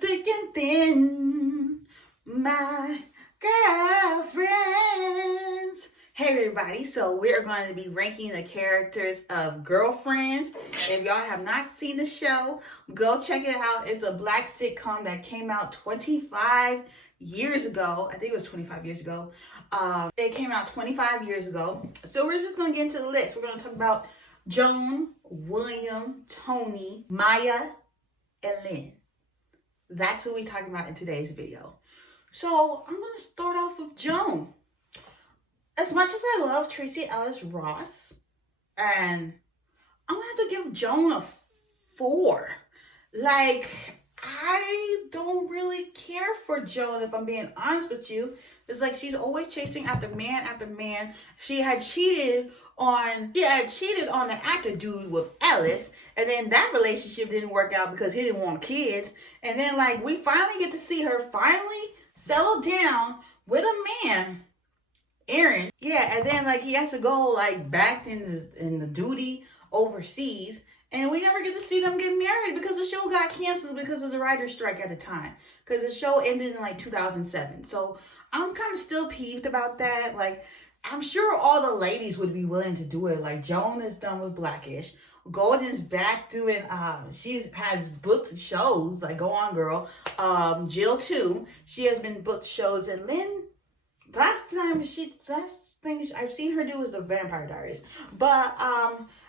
through thick and thin, my girlfriends. Hey everybody, so we're going to be ranking the characters of Girlfriends. If y'all have not seen the show, go check it out. It's a black sitcom that came out 25 years ago. I think it was 25 years ago. It came out 25 years ago. So we're just going to get into the list. We're going to talk about Joan, William, Tony, Maya, and Lynn. That's who we're talking about in today's video. So I'm going to start off with Joan. As much as I love Tracee Ellis Ross, and I'm going to have to give Joan a 4. Like, I don't really care for Joan, if I'm being honest with you. It's like she's always chasing after man. She had cheated on the actor dude with Ellis, and then that relationship didn't work out because he didn't want kids. And then like we finally get to see her finally settle down with a man, Aaron. Yeah, and then like he has to go like back in the duty overseas. And we never get to see them get married because the show got canceled because of the writer's strike at the time. Because the show ended in like 2007. So I'm kind of still peeved about that. Like, I'm sure all the ladies would be willing to do it. Like, Joan is done with Blackish. Golden's back doing, she has booked shows. Like, go on, girl. Jill, too. She has been booked shows. And Lynn, last thing I've seen her do is The Vampire Diaries. But,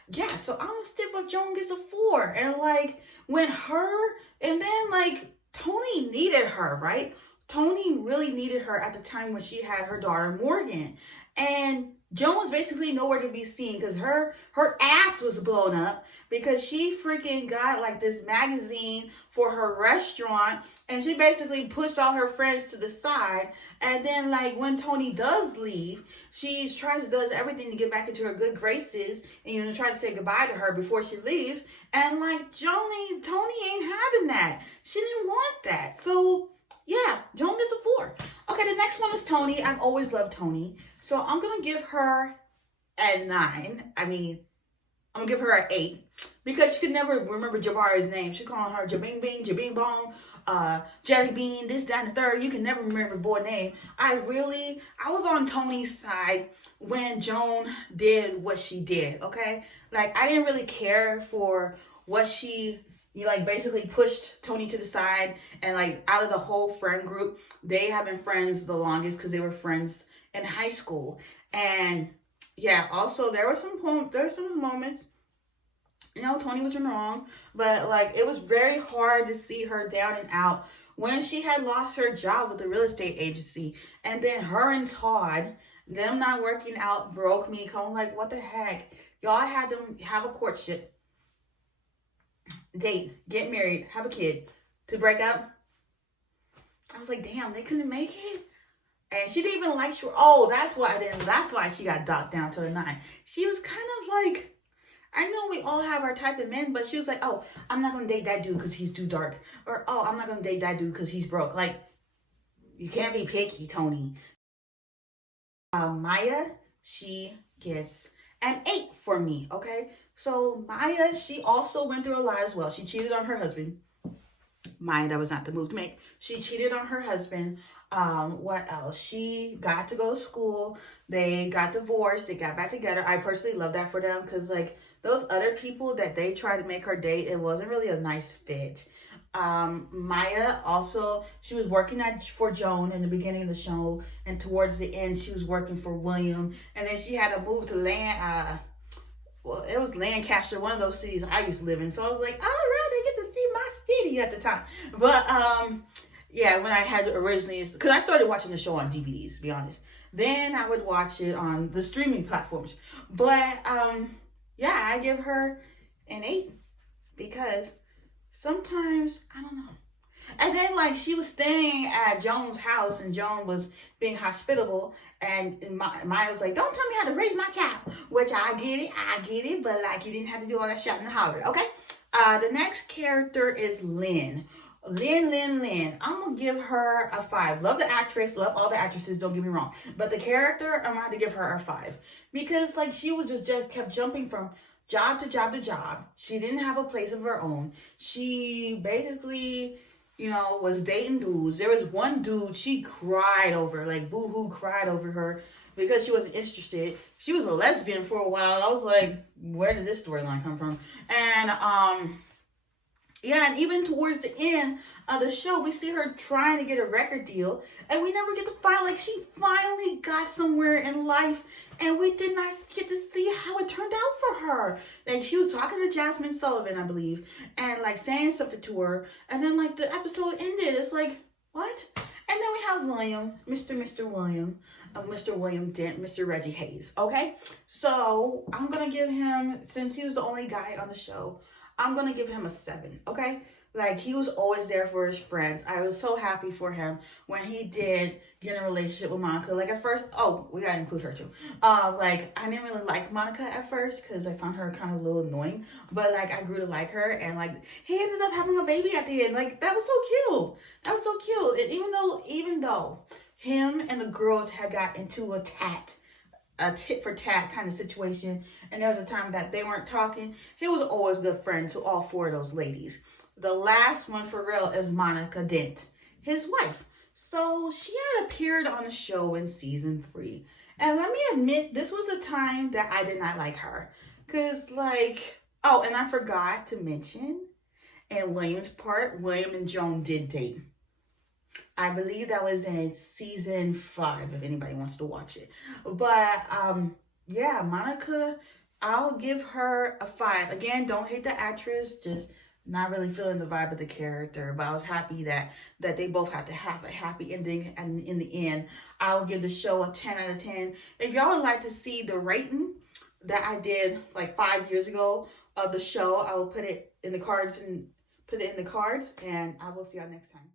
yeah, so I'm gonna stick with Joan gets a 4. And like when her and then like Tony needed her, right? Tony really needed her at the time when she had her daughter Morgan. And Joan was basically nowhere to be seen because her ass was blown up because she freaking got like this magazine for her restaurant, and she basically pushed all her friends to the side. And then like when Tony does leave, she does everything to get back into her good graces and try to say goodbye to her before she leaves. And like Tony ain't having that. She didn't want that. So yeah, Joan gets a 4. Okay, the next one is Tony. I've always loved Tony. So I'm going to give her a 9. I mean, I'm going to give her an 8. Because she could never remember Jabari's name. She called her Jabing Bing, Jabing Bong, Jelly Bean, this, that, and the third. You can never remember the boy's name. I was on Tony's side when Joan did what she did, okay? Like, I didn't really care for what she... like basically pushed Tony to the side, and like out of the whole friend group, they have been friends the longest because they were friends in high school. And yeah, also there were some moments, Tony was wrong, but like it was very hard to see her down and out when she had lost her job with the real estate agency. And then her and Todd, them not working out broke me. I'm like, what the heck? Y'all had them have a courtship, date, get married, have a kid, to break up. I was like, damn, they couldn't make it. And she didn't even like that's why she got docked down to a 9. She was kind of like, I know we all have our type of men, but she was like, oh, I'm not gonna date that dude because he's too dark, or oh, I'm not gonna date that dude because he's broke. Like, you can't be picky, Tony. Maya, she gets an 8 for me, okay? So Maya, she also went through a lot as well. She cheated on her husband. Maya, that was not the move to make. She cheated on her husband. What else? She got to go to school. They got divorced. They got back together. I personally love that for them because like those other people that they tried to make her date, it wasn't really a nice fit. Maya also, she was working for Joan in the beginning of the show, and towards the end she was working for William, and then she had to move to it was Lancaster, one of those cities I used to live in. So I was like, all right, I get to see my city at the time. But yeah, when I had originally, because I started watching the show on DVDs, to be honest. Then I would watch it on the streaming platforms. But yeah, I give her an 8 because sometimes, I don't know. And then like she was staying at Joan's house and Joan was being hospitable, and Maya was like, don't tell me how to raise my child, which I get it, but like you didn't have to do all that shouting and hollering, okay? The next character is Lynn. Lynn. I'm gonna give her a 5. Love the actress, love all the actresses, don't get me wrong. But the character, I'm gonna have to give her a 5. Because like she was just kept jumping from job to job to job. She didn't have a place of her own. She basically was dating dudes. There was one dude she cried over, like boo-hoo cried over her because she wasn't interested. She was a lesbian for a while. I was like, where did this storyline come from? And yeah, and even towards the end of the show, we see her trying to get a record deal, and we never get to find, like, she finally got somewhere in life, and we did not get to see how it turned out for her. Like, she was talking to Jasmine Sullivan, I believe, and, like, saying something to her, and then, like, the episode ended. It's like, what? And then we have William, Mr. William Dent, Mr. Reggie Hayes, okay? So, I'm going to give him, since he was the only guy on the show, I'm going to give him a 7, okay? Like, he was always there for his friends. I was so happy for him when he did get in a relationship with Monica. Like, at first, oh, we got to include her too. Like, I didn't really like Monica at first because I found her kind of a little annoying. But, like, I grew to like her. And, like, he ended up having a baby at the end. Like, that was so cute. That was so cute. And even though him and the girls had got into a tit for tat kind of situation, and there was a time that they weren't talking, he was always a good friend to all 4 of those ladies. The last one for real is Monica Dent, his wife. So she had appeared on the show in season 3. And let me admit, this was a time that I did not like her. Because, like, oh, and I forgot to mention, in William's part, William and Joan did date. I believe that was in season 5, if anybody wants to watch it. But, yeah, Monica, I'll give her a 5. Again, don't hate the actress, just not really feeling the vibe of the character. But I was happy that they both had to have a happy ending. And in the end, I'll give the show a 10 out of 10. If y'all would like to see the rating that I did like 5 years ago of the show, I will put it in the cards, and I will see y'all next time.